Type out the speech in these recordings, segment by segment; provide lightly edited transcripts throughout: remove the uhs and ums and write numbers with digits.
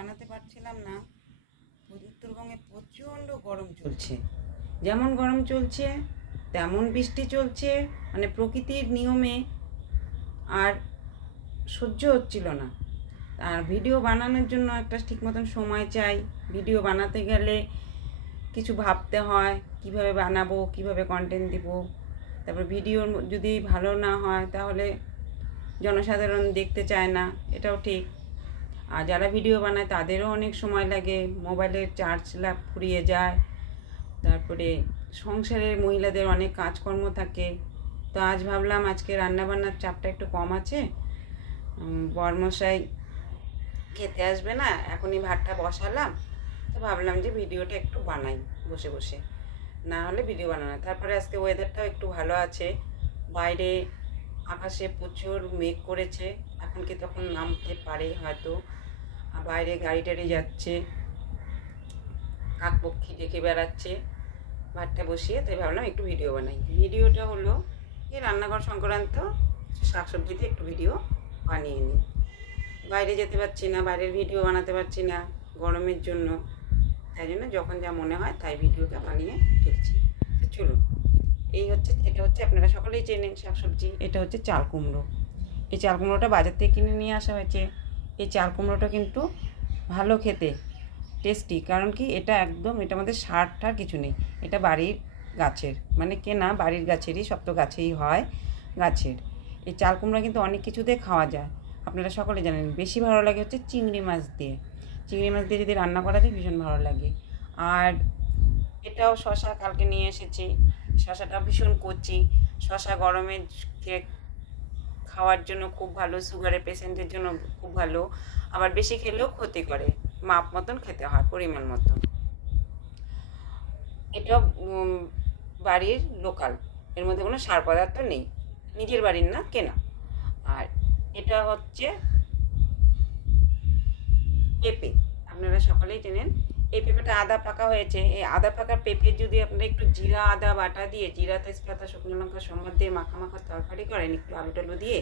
বানাতে পারছিলাম না। উত্তরবঙ্গে প্রচণ্ড গরম চলছে, যেমন গরম চলছে তেমন বৃষ্টি চলছে, মানে প্রকৃতির নিয়মে আর সহ্য হচ্ছিল না। আর ভিডিও বানানোর জন্য একটা ঠিক মতন সময় চাই। ভিডিও বানাতে গেলে কিছু ভাবতে হয়, কিভাবে বানাবো, কিভাবে কন্টেন্ট দিব। তারপর ভিডিও যদি ভালো না হয় তাহলে জনসাধারণ দেখতে চায় না, এটাও ঠিক। আর যারা ভিডিও বানায় তাদেরও অনেক সময় লাগে, মোবাইলের চার্জ ফুরিয়ে যায়। তারপরে সংসারের মহিলাদের অনেক কাজকর্ম থাকে। তো আজ ভাবলাম আজকে রান্নাবান্নার চাপটা একটু কম আছে, বরমশাই খেতে আসবে না, এখনই ভাতটা বসালাম। তো ভাবলাম যে ভিডিওটা একটু বানাই বসে বসে, না হলে ভিডিও বানানো। তারপরে আজকে ওয়েদারটাও একটু ভালো আছে, বাইরে আকাশে প্রচুর মেঘ করেছে, এখন কি তখন নামতে পারে হয়তো। বাইরে গাড়ি টাড়ি যাচ্ছে, কাকপক্ষী ডেকে বেড়াচ্ছে। ভাতটা বসিয়ে তাই ভাবলাম একটু ভিডিও বানাই। ভিডিওটা হলো এই রান্নাঘর সংক্রান্ত, শাকসবজিতে একটু ভিডিও বানিয়ে নিই। বাইরে যেতে পারছি না, বাইরের ভিডিও বানাতে পারছি না গরমের জন্য, তাই জন্য যখন যা মনে হয় তাই ভিডিওটা বানিয়ে ফেলছি। তো চলুন, এটা হচ্ছে আপনারা সকলেই চেনেন শাকসবজি, এটা হচ্ছে চাল কুমড়ো। এই চাল কুমড়োটা বাজার থেকে কিনে নিয়ে আসা হয়েছে। এই চাল কুমড়োটা কিন্তু ভালো খেতে, টেস্টি, কারণ কি এটা আমাদের সার টার কিছু নেই। এটা বাড়ির গাছের, মানে কেনা বাড়ির গাছেরই, সব তো গাছেই হয়, গাছের। এই চাল কুমড়া কিন্তু অনেক কিছু দিয়ে খাওয়া যায়, আপনারা সকলে জানেন। বেশি ভালো লাগে হচ্ছে চিংড়ি মাছ দিয়ে। চিংড়ি মাছ দিয়ে যদি রান্না করা যায় ভীষণ ভালো লাগে। আর এটাও শশা কালকে নিয়ে এসেছি, শশাটা ভীষণ কচি। শশা গরমে খাওয়ার জন্য খুব ভালো, সুগারের পেশেন্টের জন্য খুব ভালো, আবার বেশি খেলেও ক্ষতি করে। মাপ মতন খেতে হয়, পরিমাণ মতন। এটা বাড়ির লোকাল, এর মধ্যে কোনো সার পদার্থ নেই, নিজের বাড়ির না, কেনা। আর এটা হচ্ছে পেঁপে, আপনারা সকলেই জানেন। এই পেঁপেটা আদা পাকা হয়েছে। এই আদা পাকা পেঁপে যদি আপনারা একটু জিরা আদা বাটা দিয়ে, জিরা তেজপাতা শুকনো লঙ্কা সম্বাদ দিয়ে মাখা মাখা তরকারি করেন, একটু আলু টালু দিয়ে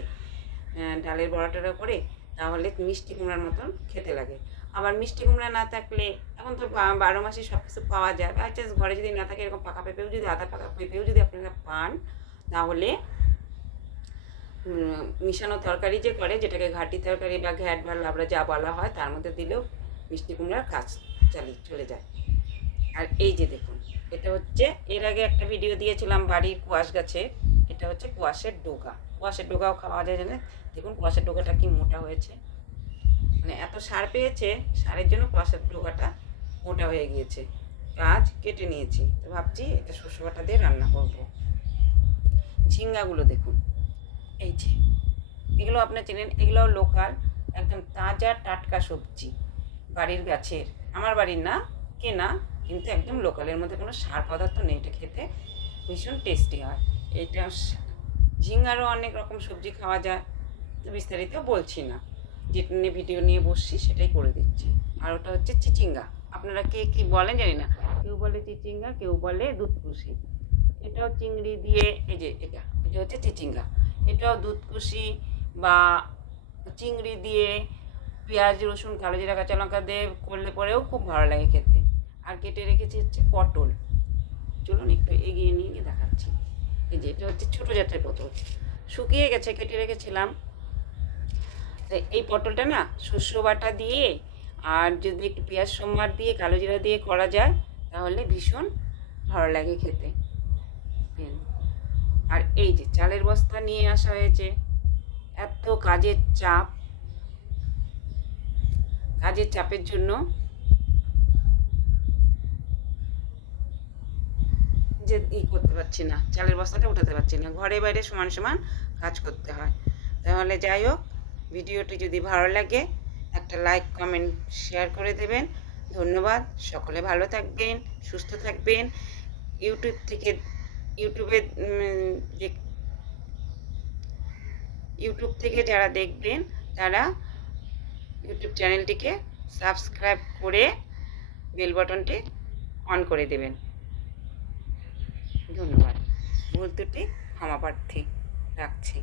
ডালের বড়া টড়া করে, তাহলে মিষ্টি কুমড়ার মতন খেতে লাগে। আবার মিষ্টি কুমড়া না থাকলে, এখন তো 12 মাসে সব কিছু পাওয়া যায়, বাই চান্স ঘরে যদি না থাকে এরকম পাকা পেঁপেও যদি, আদা পাকা পেঁপেও যদি আপনারা পান, তাহলে মিশানো তরকারি যে করে, যেটাকে ঘাটি তরকারি বা ঘ্যাট বা লাবড়া যা বলা হয়, তার মধ্যে দিলেও মিষ্টি কুমড়ার কাজ চলে যায়। আর এই যে দেখুন, এটা হচ্ছে, এর আগে একটা ভিডিও দিয়েছিলাম বাড়ির কুয়াশ গাছে, এটা হচ্ছে কুয়াশের ডোকা। কুয়াশের ডোকাও খাওয়া যায় জানেন। দেখুন কুয়াশের ডোকাটা কি মোটা হয়েছে, মানে এত সার পেয়েছে, সারের জন্য কুয়াশের ডোকাটা মোটা হয়ে গিয়েছে। আজ কেটে নিয়েছি, তো ভাবছি এটা শস্য বাটা দিয়ে রান্না করব। ঝিঙ্গাগুলো দেখুন, এই যে এগুলো আপনার চেনেন, এগুলোও লোকাল, একদম তাজা টাটকা সবজি, বাড়ির গাছের, আমার বাড়ির না, কেনা, কিন্তু একদম লোকালের মধ্যে কোনো সার পদার্থ নেই। এটা খেতে ভীষণ টেস্টি হয়। এটা ঝিঙ্গারও অনেক রকম সবজি খাওয়া যায়, তো বিস্তারিত বলছি না, যেটা নিয়ে ভিডিও নিয়ে বসছি সেটাই করে দিচ্ছি। আর ওটা হচ্ছে চিচিঙ্গা, আপনারা কে কী বলেন জানি না, কেউ বলে চিচিঙ্গা, কেউ বলে দুধকুশি। এটাও চিংড়ি দিয়ে, এই যে এটা হচ্ছে চিচিঙ্গা। এটাও দুধকুশি বা চিংড়ি দিয়ে পেঁয়াজ রসুন কালো জিরা কাঁচা লঙ্কা দিয়ে করলে পরেও খুব ভালো লাগে খেতে। আর কেটে রেখেছি হচ্ছে পটল, চলুন একটু এগিয়ে নিয়ে গিয়ে দেখাচ্ছি। এই যে এটা হচ্ছে ছোটো জাতের পটল, শুকিয়ে গেছে, কেটে রেখেছিলাম। এই পটলটা না শস্য বাটা দিয়ে আর যদি একটু পেঁয়াজ সম্বার দিয়ে কালো জিরা দিয়ে করা যায়, তাহলে ভীষণ ভালো লাগে খেতে। আর এই যে চালের বস্তা নিয়ে আসা হয়েছে, এত কাজের চাপের জন্য যে করতে পারছি না, চালের বস্তাটা উঠাতে পারছি না, ঘরে বাইরে সমান সমান কাজ করতে হয়। তাহলে যাই হোক, ভিডিওটি যদি ভালো লাগে একটা লাইক কমেন্ট শেয়ার করে দেবেন। ধন্যবাদ, সকলে ভালো থাকবেন, সুস্থ থাকবেন। ইউটিউব থেকে যারা দেখবেন, তারা ইউটিউব চ্যানেলটিকে সাবস্ক্রাইব করে বেল বাটনটি অন করে দেবেন। ধন্যবাদ, ভুল ত্রুটি ক্ষমা প্রার্থী রাখছি।